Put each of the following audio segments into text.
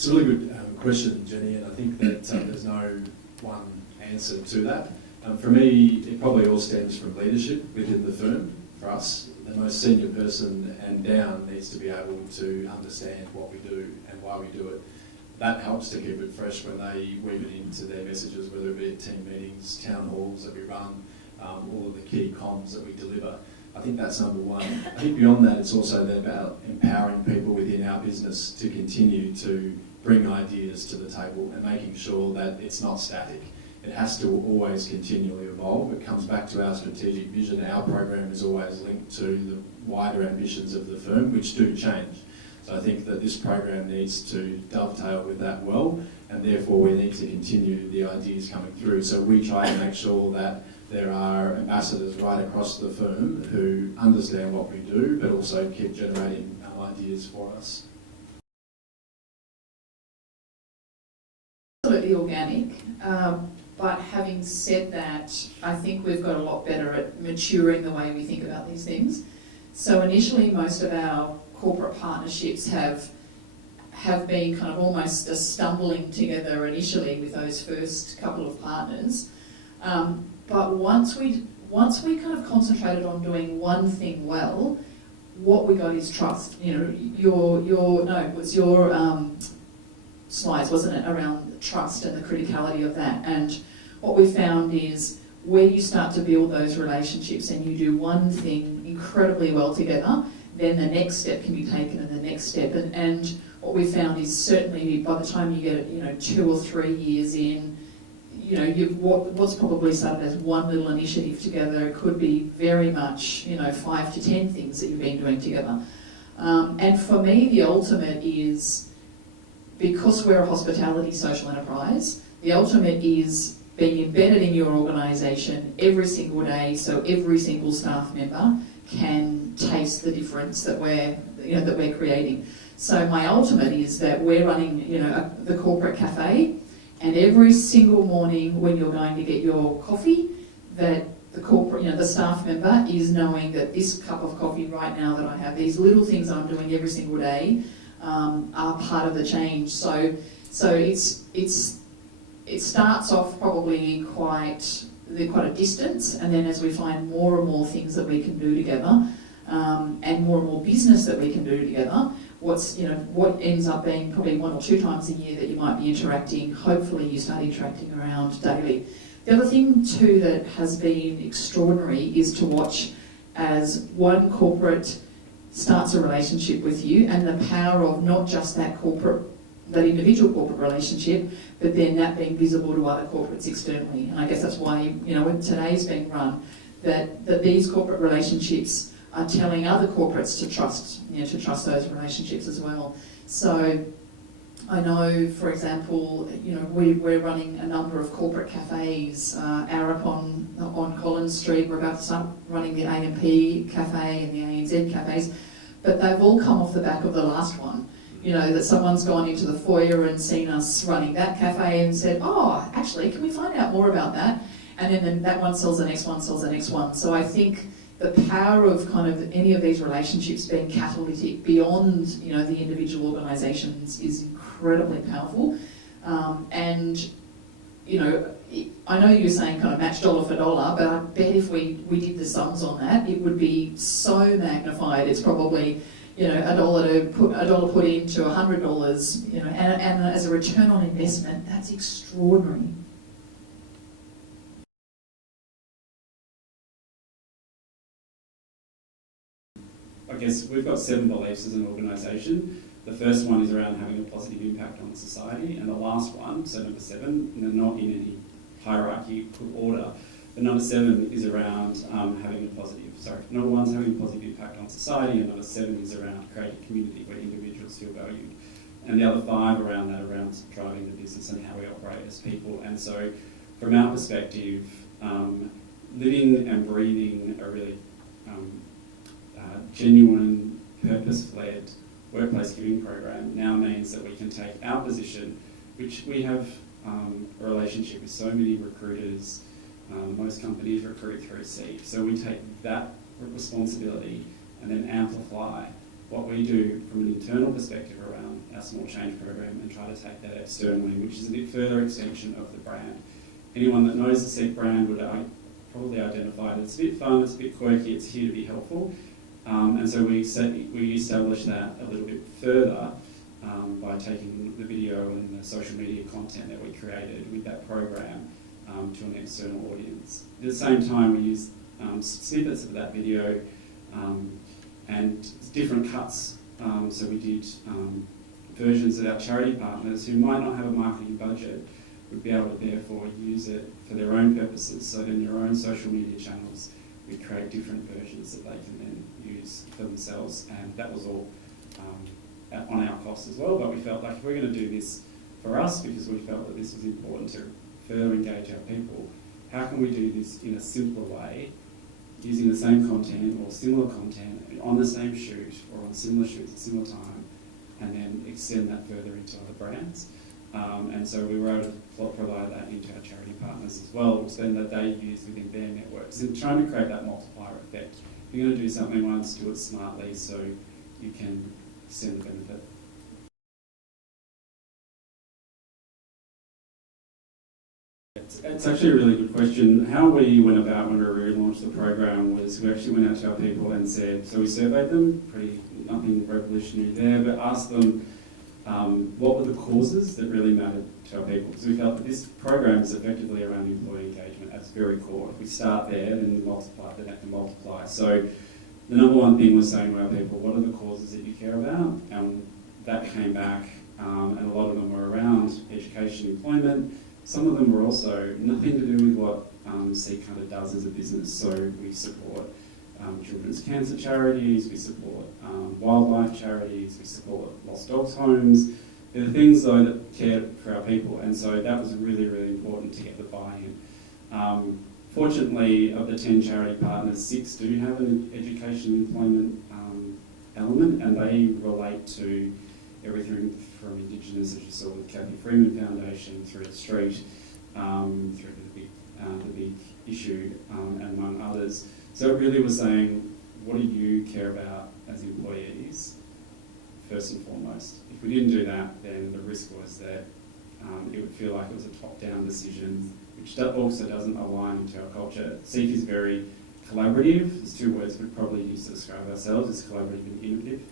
It's a really good question, Jenny, and I think that there's no one answer to that. For me, it probably all stems from leadership within the firm. For us, the most senior person and down needs to be able to understand what we do and why we do it. That helps to keep it fresh when they weave it into their messages, whether it be at team meetings, town halls that we run, all of the key comms that we deliver. I think that's number one. I think beyond that, it's also then about empowering people within our business to continue to bring ideas to the table and making sure that it's not static. It has to always continually evolve. It comes back to our strategic vision. Our program is always linked to the wider ambitions of the firm, which do change. So I think that this program needs to dovetail with that well, and therefore we need to continue the ideas coming through. So we try to make sure that there are ambassadors right across the firm who understand what we do, but also keep generating ideas for us. Absolutely organic, but having said that, I think we've got a lot better at maturing the way we think about these things. So initially, most of our corporate partnerships have been kind of almost a stumbling together initially with those first couple of partners. But once we kind of concentrated on doing one thing well, what we got is trust. You know, it was your slides, wasn't it, around trust and the criticality of that. And what we found is where you start to build those relationships and you do one thing incredibly well together, then the next step can be taken and the next step. And what we found is certainly by the time you get 2 or 3 years in, what's probably started as one little initiative together could be very much 5 to 10 things that you've been doing together. And for me, the ultimate is, because we're a hospitality social enterprise, the ultimate is being embedded in your organisation every single day, so every single staff member can taste the difference that we're creating. So my ultimate is that we're running the corporate cafe, and every single morning when you're going to get your coffee, that the corporate, the staff member is knowing that this cup of coffee right now that I have, these little things I'm doing every single day, are part of the change. So it starts off probably quite a distance, and then as we find more and more things that we can do together, and more business that we can do together, what ends up being probably 1 or 2 times a year that you might be interacting, hopefully you start interacting around daily. The other thing too that has been extraordinary is to watch as one corporate starts a relationship with you, and the power of not just that individual corporate relationship, but then that being visible to other corporates externally. And I guess that's why, when today's being run, that these corporate relationships are telling other corporates to trust those relationships as well. So I know, for example, we're running a number of corporate cafes. Arup on Collins Street, we're about to start running the AMP cafe and the ANZ cafes, but they've all come off the back of the last one. That someone's gone into the foyer and seen us running that cafe and said, oh, actually, can we find out more about that? And then that one sells the next one, sells the next one. So I think the power of kind of any of these relationships being catalytic beyond, the individual organisations is incredibly powerful. And, I know you were saying kind of match dollar for dollar, but I bet if we did the sums on that, it would be so magnified. It's probably, $1 put into $100, and as a return on investment, that's extraordinary. I guess we've got 7 beliefs as an organisation. The first one is around having a positive impact on society, and the last one, so number 7, not in any hierarchical order, but number 7 is around number 1 is having a positive impact on society, and number 7 is around creating a community where individuals feel valued. And the other 5 around that, around driving the business and how we operate as people. And so from our perspective, living and breathing a really genuine, purpose-led workplace giving program now means that we can take our position, which we have a relationship with so many recruiters. Most companies recruit through Seek. So we take that responsibility and then amplify what we do from an internal perspective around our small change program and try to take that externally, which is a bit further extension of the brand. Anyone that knows the Seek brand would probably identify it. It's a bit fun, it's a bit quirky, it's here to be helpful. And so we established that a little bit further by taking the video and the social media content that we created with that program to an external audience. At the same time, we used snippets of that video and different cuts. So we did versions that our charity partners who might not have a marketing budget would be able to therefore use it for their own purposes. So in their own social media channels, we create different versions that they can then use for themselves. And that was all on our cost as well. But we felt like if we're going to do this for us, because we felt that this was important to further engage our people, how can we do this in a simpler way, using the same content or similar content on the same shoot or on similar shoots at similar time, and then extend that further into other brands. And so we were able to provide that into our charity partners as well, so then that they use within their networks, and trying to create that multiplier effect. If you're going to do something once, do it smartly so you can extend the benefit. It's actually a really good question. How we went about when we relaunched the program was we actually went out to our people and said, so we surveyed them, nothing revolutionary there, but asked them what were the causes that really mattered to our people, because we felt that this program is effectively around employee engagement at its very core. If we start there, then that can multiply. So the number one thing was saying to our people, what are the causes that you care about? And that came back, and a lot of them were around education, employment. Some of them were also nothing to do with what Seek kind of does as a business. So we support children's cancer charities, we support wildlife charities, we support lost dogs homes. They're the things though that care for our people, and so that was really, really important to get the buy-in. Fortunately, of the 10 charity partners, 6 do have an education employment element, and they relate to everything from Indigenous, as you saw with Kathy Freeman Foundation, through the street, through the big issue, and among others. So it really was saying, what do you care about as employees, first and foremost? If we didn't do that, then the risk was that it would feel like it was a top-down decision, which also doesn't align to our culture. Seek is very collaborative. There's 2 words we'd probably use to describe ourselves: it's collaborative and innovative.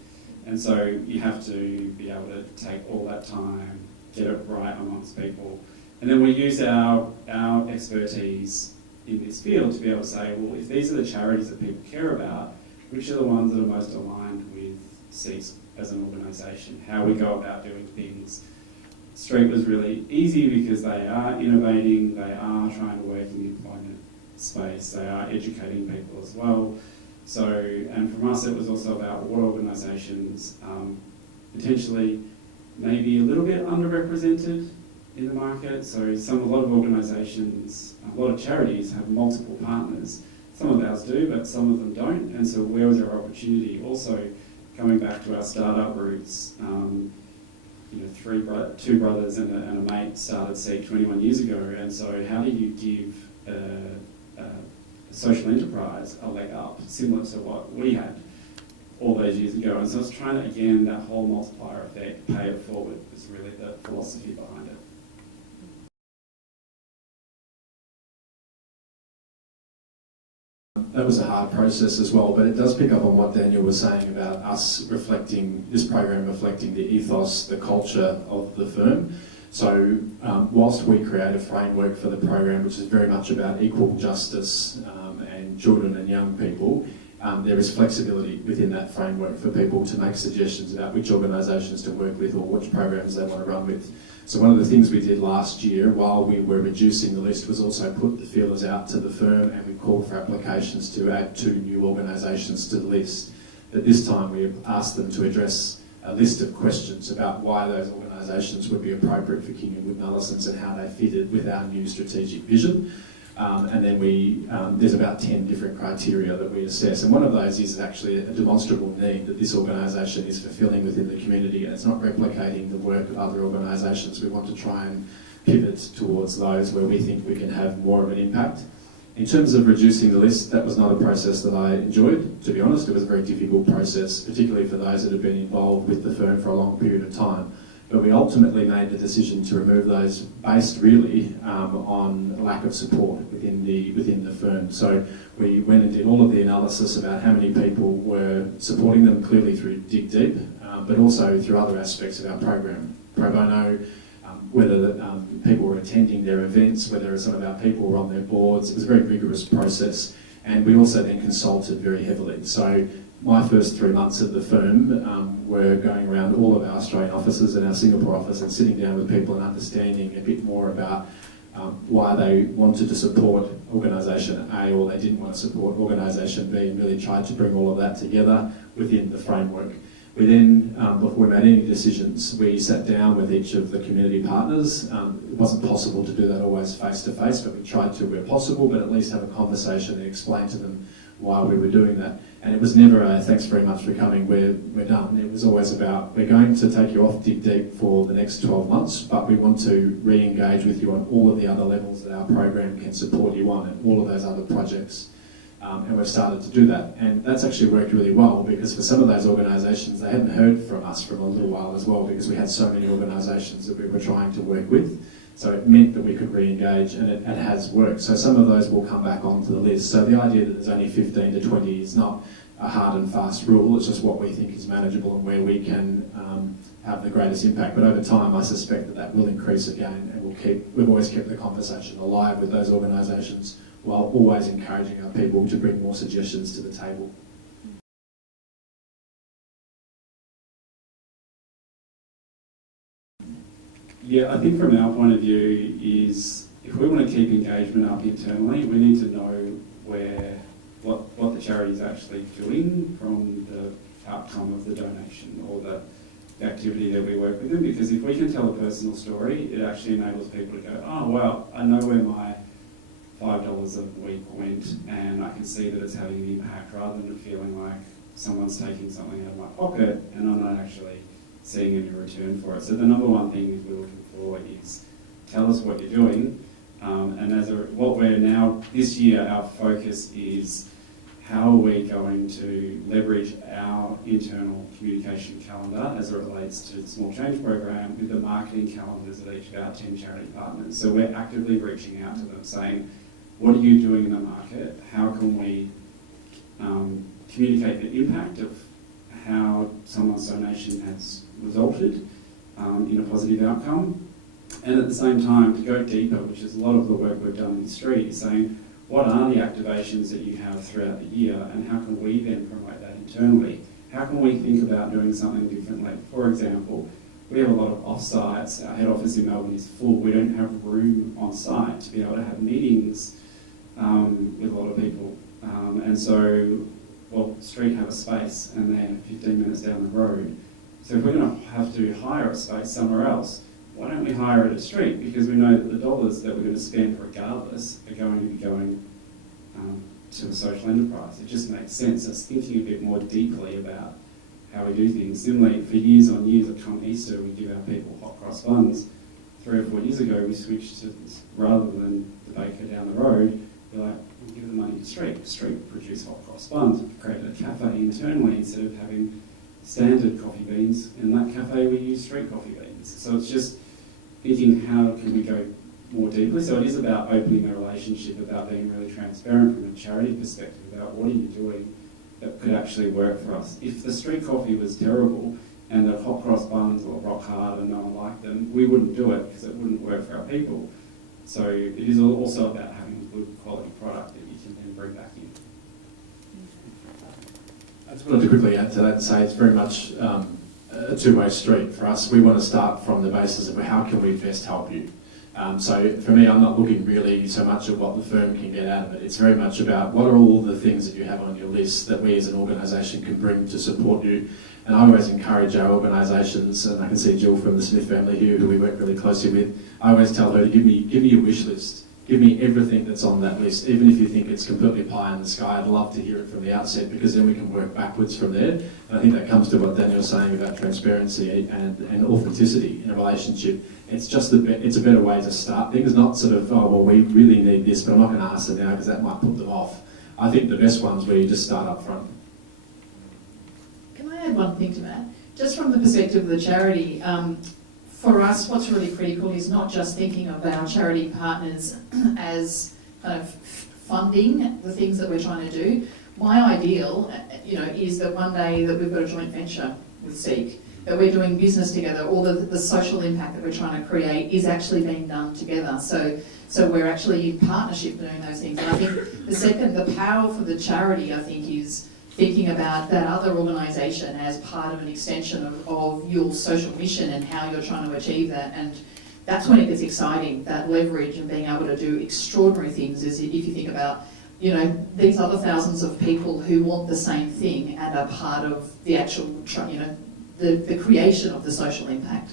And so you have to be able to take all that time, get it right amongst people. And then we use our expertise in this field to be able to say, well, if these are the charities that people care about, which are the ones that are most aligned with Seek as an organisation, how we go about doing things. Street was really easy because they are innovating, they are trying to work in the employment space, they are educating people as well. So, and from us it was also about what organisations potentially maybe a little bit underrepresented in the market. So a lot of organisations, a lot of charities have multiple partners. Some of ours do, but some of them don't. And so where was our opportunity? Also, coming back to our startup roots, 2 brothers and a mate started Seek 21 years ago. And so how do you give a social enterprise a leg up, similar to what we had all those years ago? And so it's trying to, again, that whole multiplier effect, pay it forward, is really the philosophy behind it. That was a hard process as well, but it does pick up on what Daniel was saying about us reflecting, this program reflecting the ethos, the culture of the firm. So whilst we create a framework for the program, which is very much about equal justice and children and young people, there is flexibility within that framework for people to make suggestions about which organisations to work with or which programs they want to run with. So one of the things we did last year while we were reducing the list was also put the feelers out to the firm, and we called for applications to add 2 new organisations to the list. But this time we asked them to address a list of questions about why those organisations would be appropriate for King & Wood and Allison's and how they fitted with our new strategic vision. And then there's about 10 different criteria that we assess, and one of those is actually a demonstrable need that this organisation is fulfilling within the community, and it's not replicating the work of other organisations. We want to try and pivot towards those where we think we can have more of an impact. In terms of reducing the list, that was not a process that I enjoyed, to be honest. It was a very difficult process, particularly for those that have been involved with the firm for a long period of time. But we ultimately made the decision to remove those based really on lack of support within the firm. So we went and did all of the analysis about how many people were supporting them, clearly through Dig Deep, but also through other aspects of our program. Pro bono, whether people were attending their events, whether some of our people were on their boards. It was a very rigorous process, and we also then consulted very heavily. So my first 3 months at the firm were going around all of our Australian offices and our Singapore office and sitting down with people and understanding a bit more about why they wanted to support organisation A or they didn't want to support organisation B, and really tried to bring all of that together within the framework. We then, before we made any decisions, we sat down with each of the community partners. It wasn't possible to do that always face to face, but we tried to where possible, but at least have a conversation and explain to them why we were doing that. And it was never a thanks very much for coming, we're done. It was always about, we're going to take you off Dig Deep for the next 12 months, but we want to re-engage with you on all of the other levels that our program can support you on and all of those other projects. And we've started to do that. And that's actually worked really well, because for some of those organisations, they hadn't heard from us for a little while as well, because we had so many organisations that we were trying to work with. So it meant that we could re-engage, and it has worked. So some of those will come back onto the list. So the idea that there's only 15 to 20 is not a hard and fast rule. It's just what we think is manageable and where we can have the greatest impact. But over time, I suspect that that will increase again, and we've always kept the conversation alive with those organisations, while always encouraging our people to bring more suggestions to the table. Yeah, I think from our point of view is, if we want to keep engagement up internally, we need to know what the charity is actually doing from the outcome of the donation or the activity that we work with them. Because if we can tell a personal story, it actually enables people to go, oh well, I know where my $5 a week went, and I can see that it's having an impact, rather than feeling like someone's taking something out of my pocket and I'm not actually seeing any return for it. So the number one thing that we're looking for is, tell us what you're doing, and what we're now, this year, our focus is how are we going to leverage our internal communication calendar as it relates to the Small Change Program with the marketing calendars of each of our 10 charity partners. So we're actively reaching out to them saying, what are you doing in the market? How can we communicate the impact of how someone's donation has resulted in a positive outcome? And at the same time, to go deeper, which is a lot of the work we've done in the street, is saying, what are the activations that you have throughout the year, and how can we then promote that internally? How can we think about doing something differently? For example, we have a lot of off-sites. Our head office in Melbourne is full. We don't have room on site to be able to have meetings with a lot of people. And so, well, street have a space and then 15 minutes down the road. So if we're going to have to hire a space somewhere else, why don't we hire it at street? Because we know that the dollars that we're going to spend regardless are going to be going to a social enterprise. It just makes sense. Us thinking a bit more deeply about how we do things. Similarly, for years on years, at come Easter, we give our people hot cross buns. 3 or 4 years ago, we switched to, rather than the baker down the road, we're like, we'll give the money to street. Street produce hot cross buns. We created a cafe internally instead of having standard coffee beans. In that cafe, we use street coffee beans. So it's just thinking, how can we go more deeply? So it is about opening the relationship, about being really transparent from a charity perspective about what are you doing that could actually work for us. If the street coffee was terrible and the hot cross buns were rock hard and no one liked them, we wouldn't do it because it wouldn't work for our people. So it is also about having a good quality product that you can then bring back in. I just wanted to quickly add to that and say it's very much a two-way street for us. We want to start from the basis of how can we best help you. So for me, I'm not looking really so much at what the firm can get out of it. It's very much about what are all the things that you have on your list that we as an organisation can bring to support you. And I always encourage our organisations, and I can see Jill from the Smith family here, who we work really closely with, I always tell her to give me a wish list. Give me everything that's on that list, even if you think it's completely pie in the sky. I'd love to hear it from the outset, because then we can work backwards from there. And I think that comes to what Daniel's saying about transparency and authenticity in a relationship. it's just it's a better way to start things, not sort of, oh, well, we really need this, but I'm not going to ask them now because that might put them off. I think the best one's where you just start up front. Can I add one thing to that? Just from the perspective of the charity, for us, what's really critical is not just thinking of our charity partners as kind of funding the things that we're trying to do. My ideal, is that one day that we've got a joint venture with Seek, that we're doing business together, or the social impact that we're trying to create is actually being done together. So we're actually in partnership doing those things. And I think the power for the charity, I think, is thinking about that other organisation as part of an extension of your social mission and how you're trying to achieve that. And that's when it gets exciting, that leverage and being able to do extraordinary things. Is if you think about, these other thousands of people who want the same thing and are part of the actual, the creation of the social impact.